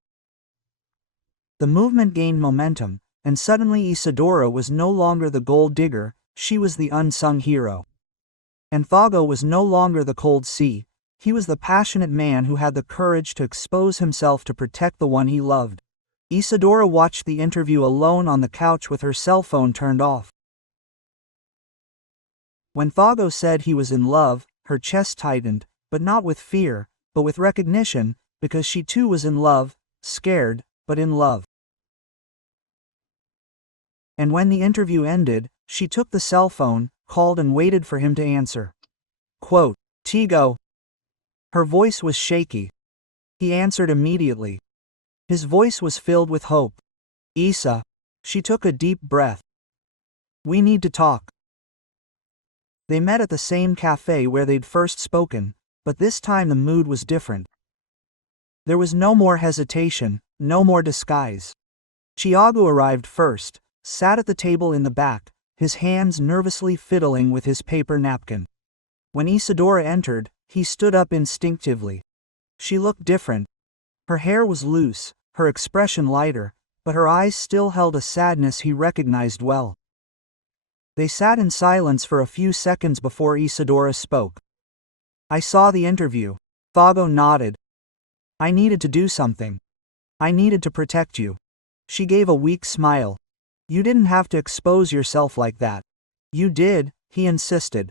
The movement gained momentum, and suddenly Isadora was no longer the gold digger, she was the unsung hero. And Thago was no longer the cold sea, he was the passionate man who had the courage to expose himself to protect the one he loved. Isadora watched the interview alone on the couch with her cell phone turned off. When Thago said he was in love, her chest tightened, but not with fear, but with recognition, because she too was in love, scared, but in love. And when the interview ended, she took the cell phone, called and waited for him to answer. Quote, Tigo. Her voice was shaky. He answered immediately. His voice was filled with hope. Isa. She took a deep breath. We need to talk. They met at the same cafe where they'd first spoken, but this time the mood was different. There was no more hesitation, no more disguise. Thiago arrived first, sat at the table in the back, his hands nervously fiddling with his paper napkin. When Isadora entered, he stood up instinctively. She looked different. Her hair was loose, her expression lighter, but her eyes still held a sadness he recognized well. They sat in silence for a few seconds before Isadora spoke. I saw the interview. Thago nodded. I needed to do something. I needed to protect you. She gave a weak smile. You didn't have to expose yourself like that. You did, he insisted.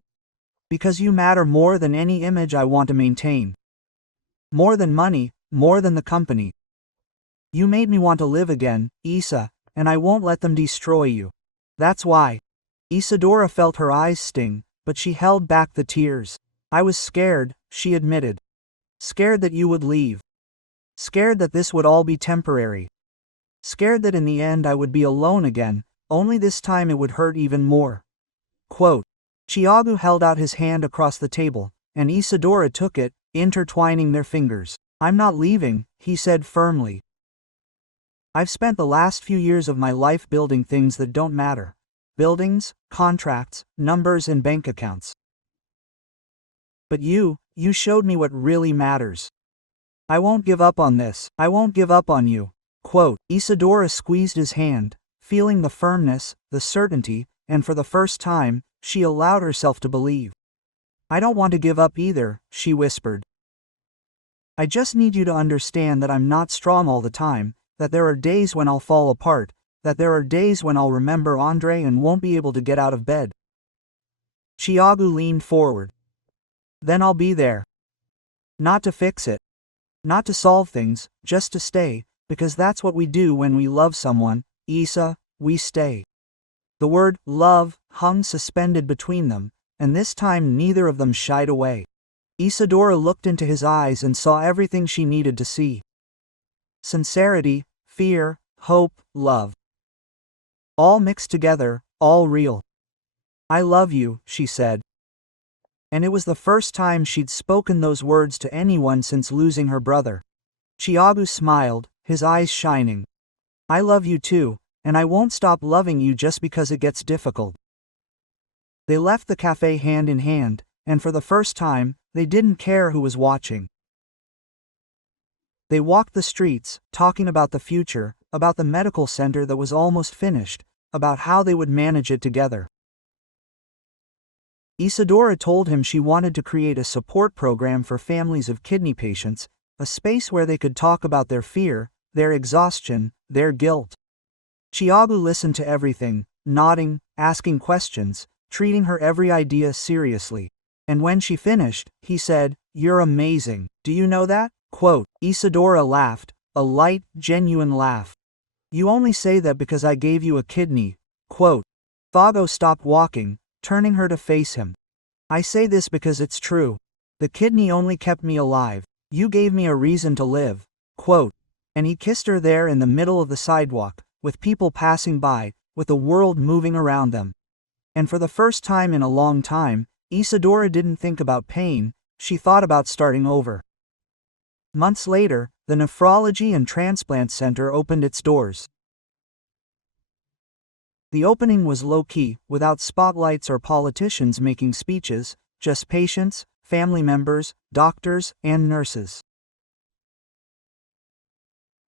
Because you matter more than any image I want to maintain. More than money, more than the company. You made me want to live again, Isa, and I won't let them destroy you. That's why. Isadora felt her eyes sting, but she held back the tears. I was scared, she admitted. Scared that you would leave. Scared that this would all be temporary. Scared that in the end I would be alone again, only this time it would hurt even more. Quote. Thiago held out his hand across the table, and Isadora took it, intertwining their fingers. I'm not leaving, he said firmly. I've spent the last few years of my life building things that don't matter. Buildings, contracts, numbers and bank accounts. But you showed me what really matters. I won't give up on this, I won't give up on you. Quote. Isadora squeezed his hand, feeling the firmness, the certainty, and for the first time, she allowed herself to believe. I don't want to give up either, she whispered. I just need you to understand that I'm not strong all the time, that there are days when I'll fall apart, that there are days when I'll remember Andre and won't be able to get out of bed. Thiago leaned forward. Then I'll be there. Not to fix it. Not to solve things, just to stay, because that's what we do when we love someone, Isa, we stay. The word, love, hung suspended between them, and this time neither of them shied away. Isadora looked into his eyes and saw everything she needed to see. Sincerity, fear, hope, love. All mixed together, all real. I love you, she said. And it was the first time she'd spoken those words to anyone since losing her brother. Thiago smiled, his eyes shining. I love you too, and I won't stop loving you just because it gets difficult. They left the cafe hand in hand, and for the first time, they didn't care who was watching. They walked the streets, talking about the future, about the medical center that was almost finished, about how they would manage it together. Isadora told him she wanted to create a support program for families of kidney patients, a space where they could talk about their fear, their exhaustion, their guilt. Thiago listened to everything, nodding, asking questions, treating her every idea seriously. And when she finished, he said, "You're amazing, do you know that?" Quote. Isadora laughed, a light, genuine laugh. You only say that because I gave you a kidney. Quote. Thago stopped walking, turning her to face him. I say this because it's true. The kidney only kept me alive. You gave me a reason to live. Quote. And he kissed her there in the middle of the sidewalk, with people passing by, with the world moving around them. And for the first time in a long time, Isadora didn't think about pain, she thought about starting over. Months later, the Nephrology and Transplant Center opened its doors. The opening was low-key, without spotlights or politicians making speeches, just patients, family members, doctors, and nurses.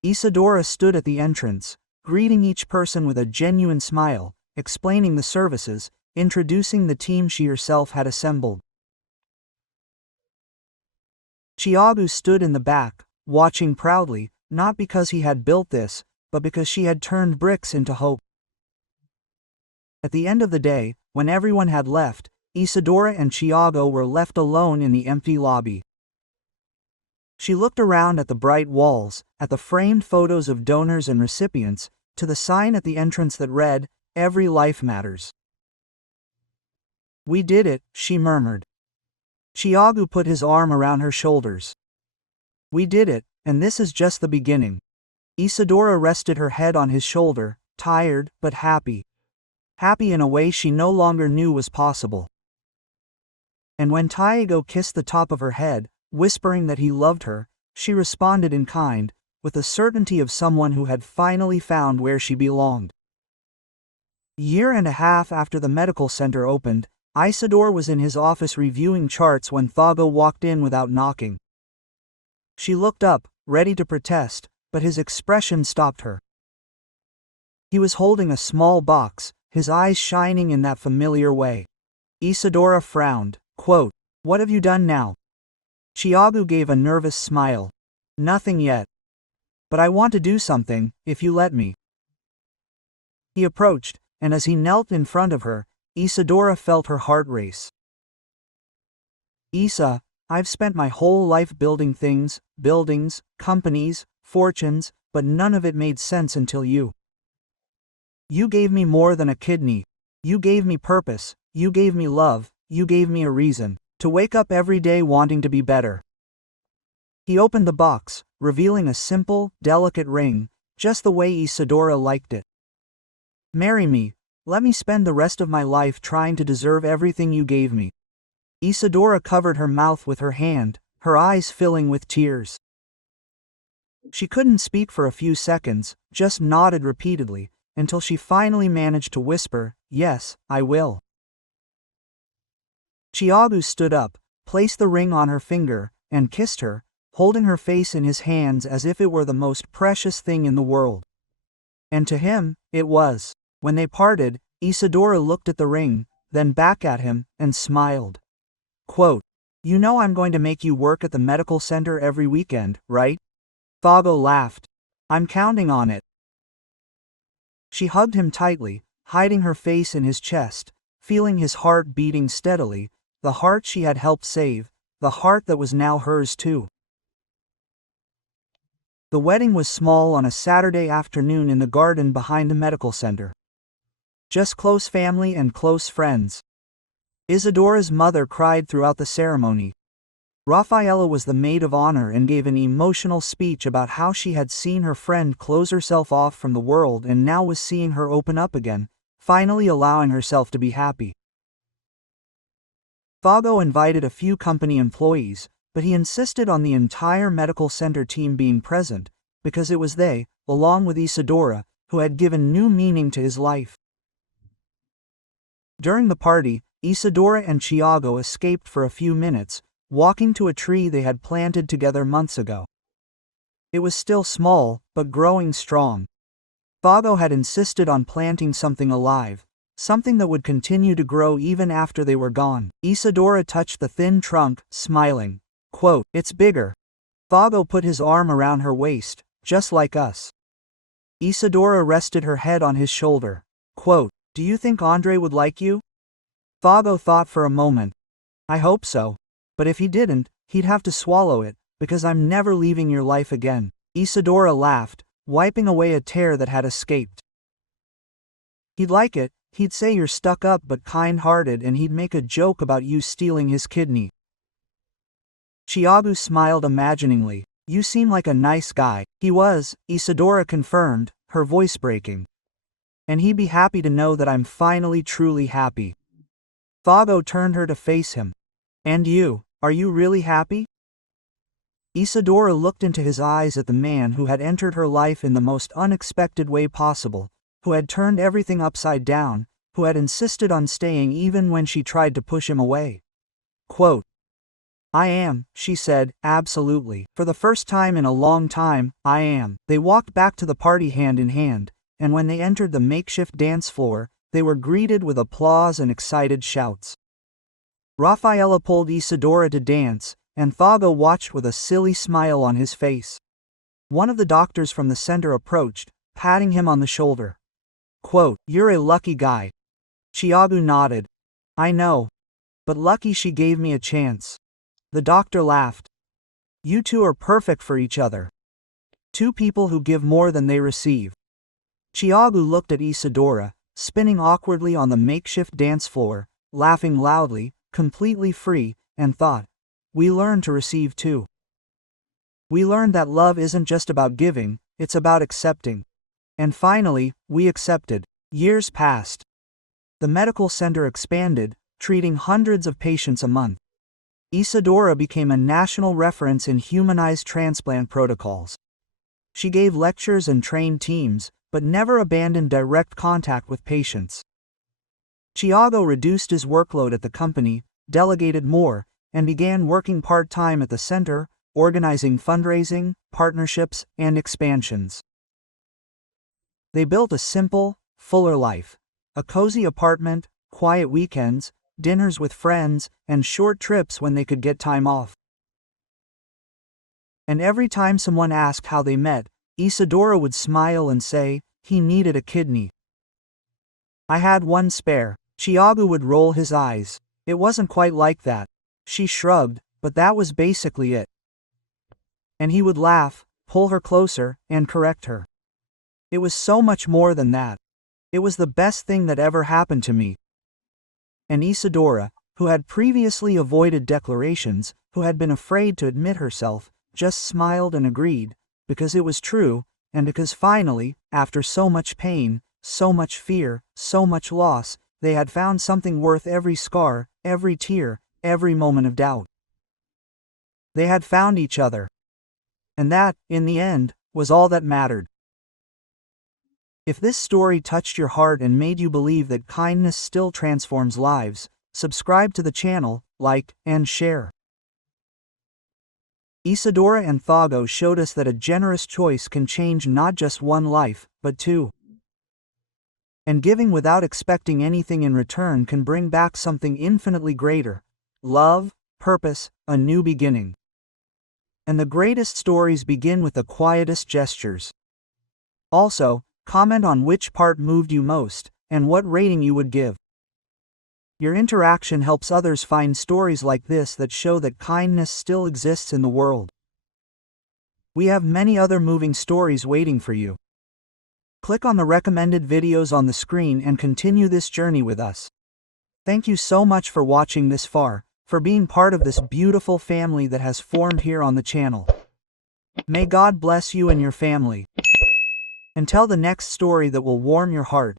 Isadora stood at the entrance, greeting each person with a genuine smile, explaining the services, introducing the team she herself had assembled. Thiago stood in the back, watching proudly, not because he had built this, but because she had turned bricks into hope. At the end of the day, when everyone had left, Isadora and Thiago were left alone in the empty lobby. She looked around at the bright walls, at the framed photos of donors and recipients, to the sign at the entrance that read, "Every life matters." "We did it," she murmured. Thiago put his arm around her shoulders. "We did it, and this is just the beginning." Isadora rested her head on his shoulder, tired, but happy. Happy in a way she no longer knew was possible. And when Thiago kissed the top of her head, whispering that he loved her, she responded in kind, with the certainty of someone who had finally found where she belonged. A year and a half after the medical center opened, Isadora was in his office reviewing charts when Thiago walked in without knocking. She looked up, ready to protest, but his expression stopped her. He was holding a small box, his eyes shining in that familiar way. Isadora frowned. Quote, "What have you done now?" Thiago gave a nervous smile. "Nothing yet. But I want to do something, if you let me." He approached, and as he knelt in front of her, Isadora felt her heart race. "Isa, I've spent my whole life building things, buildings, companies, fortunes, but none of it made sense until you. You gave me more than a kidney. You gave me purpose, you gave me love, you gave me a reason to wake up every day wanting to be better." He opened the box, revealing a simple, delicate ring, just the way Isadora liked it. "Marry me. Let me spend the rest of my life trying to deserve everything you gave me." Isadora covered her mouth with her hand, her eyes filling with tears. She couldn't speak for a few seconds, just nodded repeatedly, until she finally managed to whisper, "Yes, I will." Thiago stood up, placed the ring on her finger, and kissed her, holding her face in his hands as if it were the most precious thing in the world. And to him, it was. When they parted, Isadora looked at the ring, then back at him, and smiled. Quote, "You know I'm going to make you work at the medical center every weekend, right?" Thiago laughed. "I'm counting on it." She hugged him tightly, hiding her face in his chest, feeling his heart beating steadily, the heart she had helped save, the heart that was now hers too. The wedding was small on a Saturday afternoon in the garden behind the medical center. Just close family and close friends. Isadora's mother cried throughout the ceremony. Rafaela was the maid of honor and gave an emotional speech about how she had seen her friend close herself off from the world and now was seeing her open up again, finally allowing herself to be happy. Thiago invited a few company employees, but he insisted on the entire medical center team being present, because it was they, along with Isadora, who had given new meaning to his life. During the party, Isadora and Thiago escaped for a few minutes, walking to a tree they had planted together months ago. It was still small, but growing strong. Thiago had insisted on planting something alive, something that would continue to grow even after they were gone. Isadora touched the thin trunk, smiling. Quote, "It's bigger." Thiago put his arm around her waist, "Just like us." Isadora rested her head on his shoulder. Quote, "Do you think Andre would like you?" Thiago thought for a moment. "I hope so. But if he didn't, he'd have to swallow it, because I'm never leaving your life again." Isadora laughed, wiping away a tear that had escaped. "He'd like it, he'd say you're stuck up but kind-hearted and he'd make a joke about you stealing his kidney." Thiago smiled imaginingly. "You seem like a nice guy." He was, Isadora confirmed, her voice breaking. "And he'd be happy to know that I'm finally truly happy." Thiago turned her to face him. "And you, are you really happy?" Isadora looked into his eyes at the man who had entered her life in the most unexpected way possible, who had turned everything upside down, who had insisted on staying even when she tried to push him away. Quote, I am, she said, absolutely. For the first time in a long time, I am. They walked back to the party hand in hand, and when they entered the makeshift dance floor, they were greeted with applause and excited shouts. Rafaela pulled Isadora to dance, and Thago watched with a silly smile on his face. One of the doctors from the center approached, patting him on the shoulder. Quote, "You're a lucky guy." Thiago nodded. "I know. But lucky she gave me a chance." The doctor laughed. "You two are perfect for each other. Two people who give more than they receive." Thiago looked at Isadora, spinning awkwardly on the makeshift dance floor, laughing loudly, completely free, and thought, "We learned to receive too. We learned that love isn't just about giving, it's about accepting." And finally, we accepted. Years passed. The medical center expanded, treating hundreds of patients a month. Isadora became a national reference in humanized transplant protocols. She gave lectures and trained teams, but never abandoned direct contact with patients. Thiago reduced his workload at the company, delegated more, and began working part-time at the center, organizing fundraising, partnerships, and expansions. They built a simple, fuller life. A cozy apartment, quiet weekends, dinners with friends, and short trips when they could get time off. And every time someone asked how they met, Isadora would smile and say, "He needed a kidney. I had one spare." Thiago would roll his eyes. "It wasn't quite like that." She shrugged, "But that was basically it." And he would laugh, pull her closer, and correct her. "It was so much more than that. It was the best thing that ever happened to me." And Isadora, who had previously avoided declarations, who had been afraid to admit herself, just smiled and agreed, because it was true, and because finally, after so much pain, so much fear, so much loss, they had found something worth every scar, every tear, every moment of doubt. They had found each other. And that, in the end, was all that mattered. If this story touched your heart and made you believe that kindness still transforms lives, subscribe to the channel, like, and share. Isadora and Thago showed us that a generous choice can change not just one life, but two. And giving without expecting anything in return can bring back something infinitely greater: love, purpose, a new beginning. And the greatest stories begin with the quietest gestures. Also, comment on which part moved you most, and what rating you would give. Your interaction helps others find stories like this that show that kindness still exists in the world. We have many other moving stories waiting for you. Click on the recommended videos on the screen and continue this journey with us. Thank you so much for watching this far, for being part of this beautiful family that has formed here on the channel. May God bless you and your family. Until the next story that will warm your heart,